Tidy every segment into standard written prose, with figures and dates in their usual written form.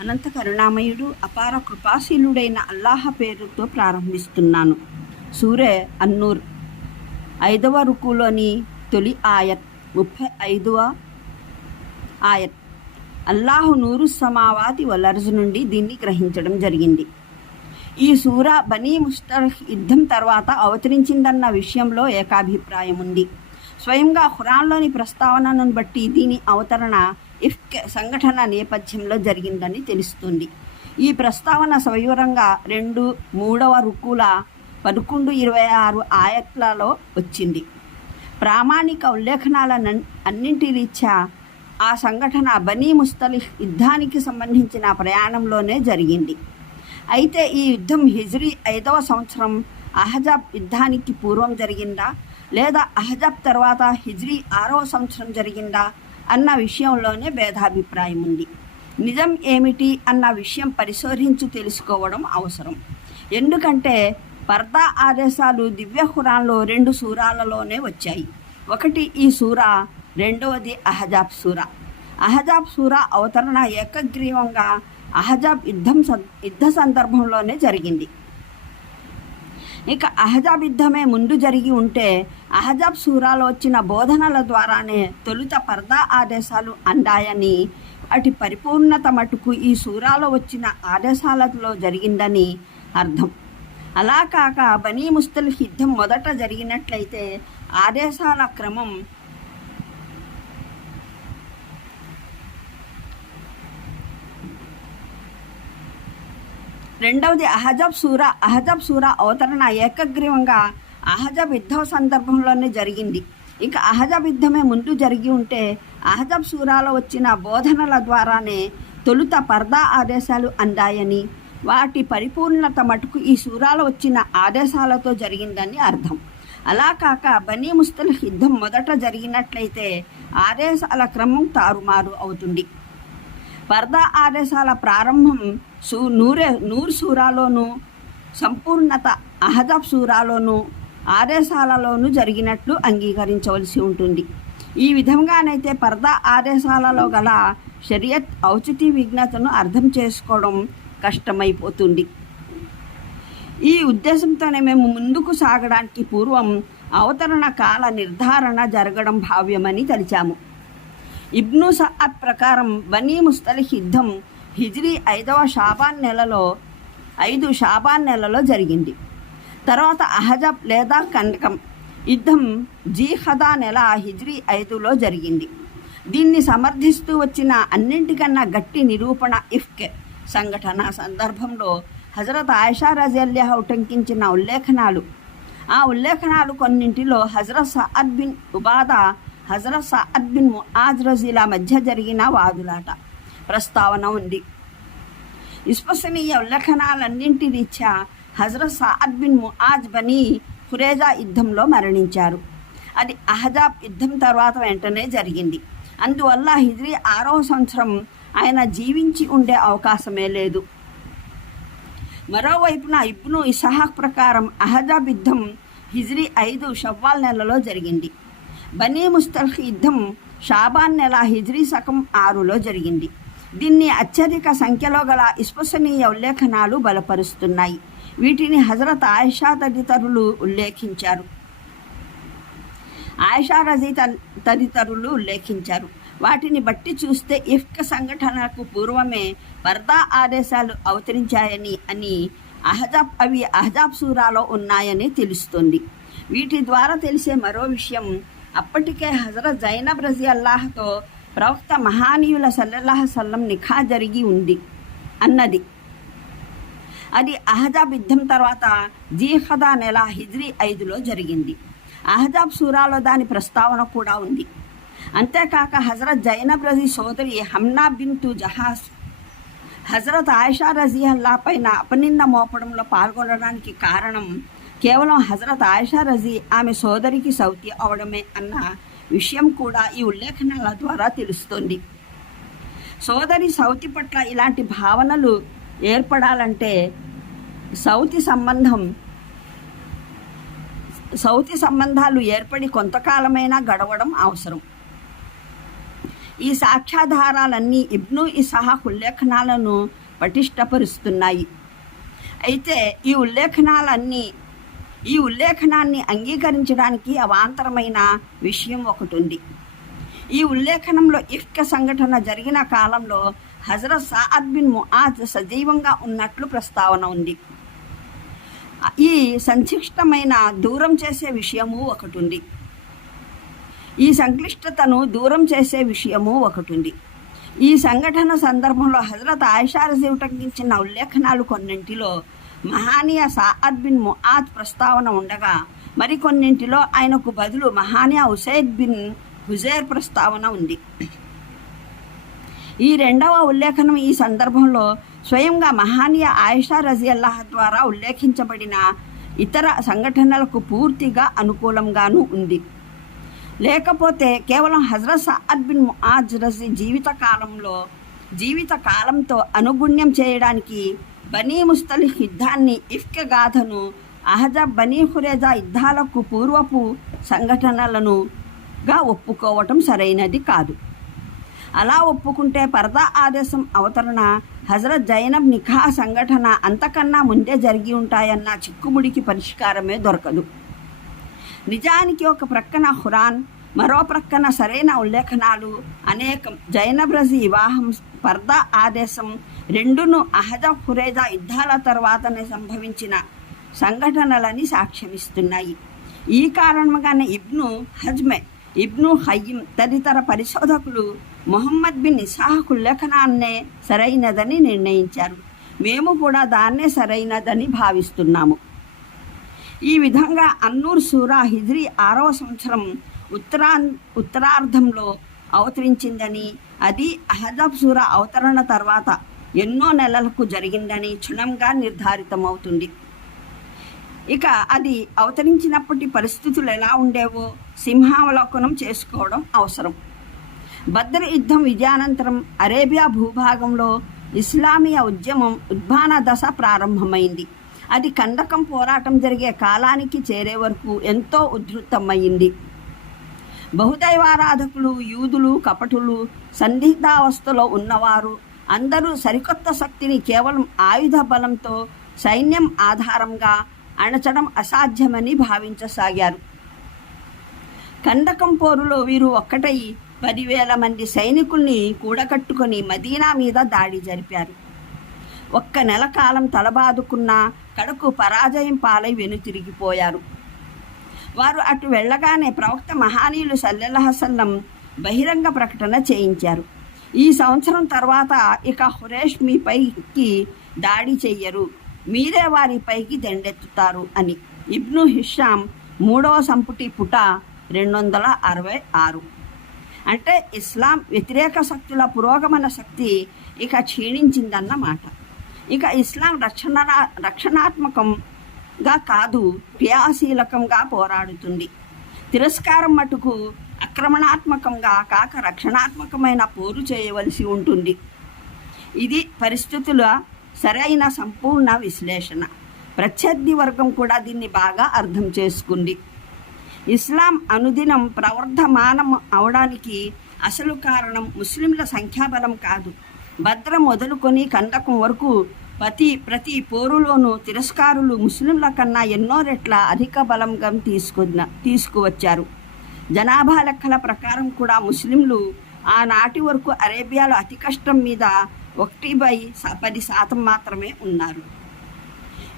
అనంత కరుణామయుడు అపార కృపాశీలుడైన అల్లాహ్ పేరుతో ప్రారంభిస్తున్నాను. సూరే అన్నూర్ 5వ రుకులోని తొలి ఆయత్ 35వ ఆయత్. అల్లాహు నూరు సమావాతి వలర్జు నుండి దీన్ని గ్రహించడం జరిగింది. ఈ సూరా బనీ ముస్తలిహ్ యుద్ధం తర్వాత అవతరించిందన్న విషయంలో ఏకాభిప్రాయం ఉంది. స్వయంగా ఖురాన్లోని ప్రస్తావనను బట్టి దీని అవతరణ ఇఫ్క్ సంఘటన నేపథ్యంలో జరిగిందని తెలుస్తుంది. ఈ ప్రస్తావన సవివరంగా 2-3వ రుకుల 11-26 ఆయత్లలో వచ్చింది. ప్రామాణిక ఉల్లేఖనాల అన్నింటి రీత్యా ఆ సంఘటన బనీ ముస్తలిహ్ యుద్ధానికి సంబంధించిన ప్రయాణంలోనే జరిగింది. అయితే ఈ యుద్ధం హిజ్రీ 5వ సంవత్సరం అహజాబ్ యుద్ధానికి పూర్వం జరిగిందా లేదా అహజాబ్ తర్వాత హిజ్రీ 6వ సంవత్సరం జరిగిందా అన్న విషయంలోనే భేదాభిప్రాయం ఉంది. నిజం ఏమిటి అన్న విషయం పరిశోధించి తెలుసుకోవడం అవసరం. ఎందుకంటే పర్దా ఆదేశాలు దివ్య ఖురాన్లో 2 సూరాలలోనే వచ్చాయి. ఒకటి ఈ సూరా, రెండవది అహజాబ్ సూరా. అహజాబ్ సూరా అవతరణ ఏకగ్రీవంగా అహజాబ్ యుద్ధ సందర్భంలోనే జరిగింది. ఇక అహజాబ్ యుద్ధమే ముందు జరిగి ఉంటే అహజాబ్ సూరాలో వచ్చిన బోధనల ద్వారానే తొలుత పర్దా ఆదేశాలు అందాయని, అటు పరిపూర్ణత మటుకు ఈ సూరాలో వచ్చిన ఆదేశాలలో జరిగిందని అర్థం. అలా కాక బనీ ముస్తలిహ్ యుద్ధం మొదట జరిగినట్లయితే ఆదేశాల క్రమం రెండవది అహజాబ్ సూరా అవతరణ ఏకగ్రీవంగా అహజాబ్ యుద్ధ సందర్భంలోనే జరిగింది. ఇక అహజాబ్ యుద్ధమే ముందు జరిగి ఉంటే అహజాబ్ సూరాలో వచ్చిన బోధనల ద్వారానే తొలుత పర్దా ఆదేశాలు అందాయని, వాటి పరిపూర్ణత మటుకు ఈ సూరాలో వచ్చిన ఆదేశాలతో జరిగిందని అర్థం. అలా కాక బనీ ముస్తలిహ్ యుద్ధం మొదట జరిగినట్లయితే ఆదేశాల క్రమం తారుమారు అవుతుంది. పర్దా ఆదేశాల ప్రారంభం నూర్ సూరాలోనూ, సంపూర్ణత అహజాబ్ సూరాలోనూ, ఆదేశాలలోనూ జరిగినట్లు అంగీకరించవలసి ఉంటుంది. ఈ విధంగానైతే పర్దా ఆదేశాలలో గల షరియత్ ఔచితీ విఘ్నతను అర్థం చేసుకోవడం కష్టమైపోతుంది. ఈ ఉద్దేశంతోనే మేము ముందుకు సాగడానికి పూర్వం అవతరణ కాల నిర్ధారణ జరగడం భావ్యమని తలిచాము. ఇబ్ను సఅద్ ప్రకారం బనీ ముస్తలిహ్ యుద్ధం హిజ్రీ 5వ షాబాన్ నెలలో 5 షాబాన్ నెలలో జరిగింది. తర్వాత అహజాబ్ లేదా కండకం యుద్ధం జీహదా నెల హిజ్రీ 5లో జరిగింది. దీన్ని సమర్థిస్తూ వచ్చిన అన్నింటికన్నా గట్టి నిరూపణ ఇఫ్క్ సంఘటన సందర్భంలో హజరత్ ఆయిషా రజియల్లాహు ఉటంకించిన ఉల్లేఖనాలు. ఆ ఉల్లేఖనాలు కొన్నింటిలో Hazrat Saad bin Ubada, Hazrat Saad bin Muadh రజీల మధ్య జరిగిన వాదులాట ప్రస్తావన ఉంది. విశ్వసనీయ ఉల్లేఖనాలన్నింటి రీత్యా హజరత్ సఅద్ బిన్ ముఆజ్ బనీ ఖురేజా యుద్ధంలో మరణించారు. అది అహజాబ్ యుద్ధం తర్వాత వెంటనే జరిగింది. అందువల్ల హిజ్రీ 6వ సంవత్సరం ఆయన జీవించి ఉండే అవకాశమే లేదు. మరోవైపున ఇబ్ను ఇస్హాక్ ప్రకారం అహజాబ్ యుద్ధం హిజ్రీ 5 షవ్వాల్ నెలలో జరిగింది. బనీ ముస్తలిహ్ యుద్ధం షాబాన్ నెల హిజ్రీ శకం 6లో జరిగింది. దీన్ని అత్యధిక సంఖ్యలో గల విశ్వసనీయ ఉల్లేఖనాలు బలపరుస్తున్నాయి. వీటిని హజరత్ ఆయిషా తదితరులు ఉల్లేఖించారు. వాటిని బట్టి చూస్తే ఇఫ్క్ సంఘటనకు పూర్వమే పర్దా ఆదేశాలు అవతరించాయని అవి అహజాబ్ సూరాలో ఉన్నాయని తెలుస్తుంది. వీటి ద్వారా తెలిసే మరో విషయం, అప్పటికే హజరత్ జైనబ్ రజియల్లాహుతో ప్రవక్త మహానీయుల సల్లల్లాహు సల్లం నిఖా జరిగి ఉంది అన్నది. అది అహజాబ్ యుద్ధం తర్వాత జీహదా నెల హిజ్రీ 5లో జరిగింది. అహజాబ్ సూరాలో దాని ప్రస్తావన కూడా ఉంది. అంతేకాక హజరత్ జైనబ్ రజీ సోదరి హమ్నా బిన్తు జహాస్ హజరత్ ఆయిషా రజియల్లాహు పైన అపనింద మోపడంలో పాల్గొనడానికి కారణం కేవలం హజరత్ ఆయిషా రజీ ఆమె సోదరికి సౌతి అవడమే అన్న విషయం కూడా ఈ ఉల్లేఖనాల ద్వారా తెలుస్తుంది. సోదరి సౌతి పట్ల ఇలాంటి భావనలు ఏర్పడాలంటే సౌతి సంబంధాలు ఏర్పడి కొంతకాలమైనా గడవడం అవసరం. ఈ సాక్ష్యాధారాలన్నీ ఇబ్ను ఇస్హాక్ ఉల్లేఖనాలను పటిష్టపరుస్తున్నాయి. అయితే ఈ ఉల్లేఖనాన్ని అంగీకరించడానికి అవాంతరమైన విషయం ఒకటి ఉంది. ఈ ఉల్లేఖనంలో ఇఫ్క్ సంఘటన జరిగిన కాలంలో హజరత్ సఅద్ బిన్ ముఆజ్ సజీవంగా ఉన్నట్లు ప్రస్తావన ఉంది. ఈ సంక్లిష్టమైన దూరం చేసే విషయము ఒకటి ఉంది. ఈ సంక్లిష్టతను దూరం చేసే విషయము ఒకటి ఉంది. ఈ సంఘటన సందర్భంలో హజరత్ ఆయిషా రజీ ఉటంకించిన ఉల్లేఖనాలు కొన్నింటిలో మహానీయ సఅద్ బిన్ ముఆజ్ ప్రస్తావన ఉండగా, మరికొన్నింటిలో ఆయనకు బదులు మహానీయ ఉసైద్ బిన్ హుజైర్ ప్రస్తావన ఉంది. ఈ రెండవ ఉల్లేఖనం ఈ సందర్భంలో స్వయంగా మహానీయ ఆయిషా రజియల్లాహ్ ద్వారా ఉల్లేఖించబడిన ఇతర సంఘటనలకు పూర్తిగా అనుకూలంగానూ ఉంది. లేకపోతే కేవలం హజరత్ సఅద్ బిన్ ముఆజ్ రజీ జీవితకాలంతో అనుగుణ్యం చేయడానికి బనీ ముస్తలిహ్ యుద్ధాన్ని, ఇఫ్క్ గాథను, అహజబ్ బనీ ఖురేజా యుద్ధాలకు పూర్వపు సంఘటనలనుగా ఒప్పుకోవటం సరైనది కాదు. అలా ఒప్పుకుంటే పర్దా ఆదేశం అవతరణ, హజరత్ జైనబ్ నిఖా సంఘటన అంతకన్నా ముందే జరిగి ఉంటాయన్న చిక్కుముడికి పరిష్కారమే దొరకదు. నిజానికి ఒక ప్రక్కన ఖురాన్, మరో ప్రక్కన సరైన ఉల్లేఖనాలు అనేకం జైనబ్ రజీ వివాహం, పర్దా ఆదేశం రెండును అహజబ్ ఖురేజా యుద్ధాల తర్వాతనే సంభవించిన సంఘటనలని సాక్ష్యమిస్తున్నాయి. ఈ కారణంగానే ఇబ్ను హజ్మ్, ఇబ్ను ఖయ్యిమ్ తదితర పరిశోధకులు ముహమ్మద్ బిన్ ఇస్హాక్ ఉల్లేఖనాన్నే సరైనదని నిర్ణయించారు. మేము కూడా దాన్నే సరైనదని భావిస్తున్నాము. ఈ విధంగా అన్నూర్ సూరా హిజ్రీ 6వ సంవత్సరం ఉత్తరార్ధంలో అవతరించిందని, అది అహజబ్ సూరా అవతరణ తర్వాత ఎన్నో నెలలకు జరిగిందని క్షుణ్ణంగా నిర్ధారితమవుతుంది. ఇక అది అవతరించినప్పటి పరిస్థితులు ఎలా ఉండేవో సింహావలోకనం చేసుకోవడం అవసరం. బద్ర్ యుద్ధం విజయానంతరం అరేబియా భూభాగంలో ఇస్లామీయ ఉద్యమం ఉద్భాన దశ ప్రారంభమైంది. అది కందకం పోరాటం జరిగే కాలానికి చేరే వరకు ఎంతో ఉధృతమైంది. బహుదైవారాధకులు, యూదులు, కపటులు, సందిగ్ధావస్థలో ఉన్నవారు అందరూ సరికొత్త శక్తిని కేవలం ఆయుధ బలంతో, సైన్యం ఆధారంగా అణచడం అసాధ్యమని భావించసాగారు. కందకం పోరులో వీరు ఒక్కటై 10,000 మంది సైనికుల్ని కూడగట్టుకొని మదీనా మీద దాడి జరిపారు. ఒక్క నెల కాలం తలబాదుకున్న కడకు పరాజయం పాలై వెనుతిరిగిపోయారు. వారు అటు వెళ్ళగానే ప్రవక్త మహానీయులు సల్లల్లాహు అలైహి వసల్లం బహిరంగ ప్రకటన చేయించారు. ఈ సంవత్సరం తర్వాత ఇక ఖురైష్ మీపైకి దాడి చెయ్యరు, మీరే వారిపైకి దండెత్తుతారు అని. ఇబ్ను హిషామ్ 3వ సంపుటి పుట 266. అంటే ఇస్లాం వ్యతిరేక శక్తుల పురోగమన శక్తి ఇక క్షీణించిందన్నమాట. ఇక ఇస్లాం రక్షణాత్మకంగా కాదు, క్రియాశీలకంగా పోరాడుతుంది. తిరస్కారం మటుకు ఆక్రమణాత్మకంగా కాక రక్షణాత్మకమైన పోరు చేయవలసి ఉంటుంది. ఇది పరిస్థితుల సరైన సంపూర్ణ విశ్లేషణ. ప్రత్యర్థి వర్గం కూడా దీన్ని బాగా అర్థం చేసుకుంది. ఇస్లాం అనుదినం ప్రవర్ధమానం అవడానికి అసలు కారణం ముస్లింల సంఖ్యాబలం కాదు. బద్ర మొదలుకొని కందకం వరకు ప్రతి పోరులోనూ తిరస్కారులు ముస్లింల కన్నా ఎన్నో రెట్ల అధిక బలంగా తీసుకువచ్చారు. జనాభా లెక్కల ప్రకారం కూడా ముస్లింలు ఆనాటి వరకు అరేబియాలో అతి కష్టం మీద 1/10% మాత్రమే ఉన్నారు.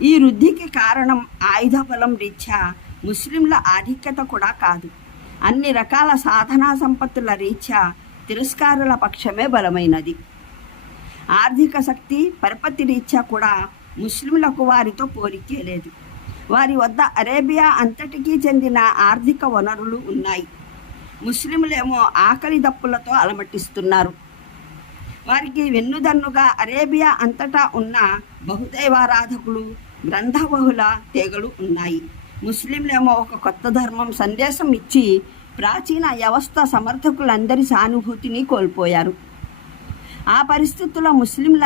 ఈ వృద్ధికి కారణం ఆయుధ బలం రీత్యా ముస్లింల ఆధిక్యత కూడా కాదు. అన్ని రకాల సాధనా సంపత్తుల రీత్యా తిరస్కారుల పక్షమే బలమైనది. ఆర్థిక శక్తి, పరపతి రీత్యా కూడా ముస్లింలకు వారితో పోలికే లేదు. వారి వద్ద అరేబియా అంతటికీ చెందిన ఆర్థిక వనరులు ఉన్నాయి. ముస్లింలేమో ఆకలి దప్పులతో అలమటిస్తున్నారు. వారికి వెన్నుదన్నుగా అరేబియా అంతటా ఉన్న బహుదైవారాధకులు, గ్రంథబహుళ తెగలు ఉన్నాయి. ముస్లింలేమో ఒక కొత్త ధర్మం సందేశం ఇచ్చి ప్రాచీన వ్యవస్థ సమర్థకులందరి సానుభూతిని కోల్పోయారు. ఆ పరిస్థితుల్లో ముస్లింల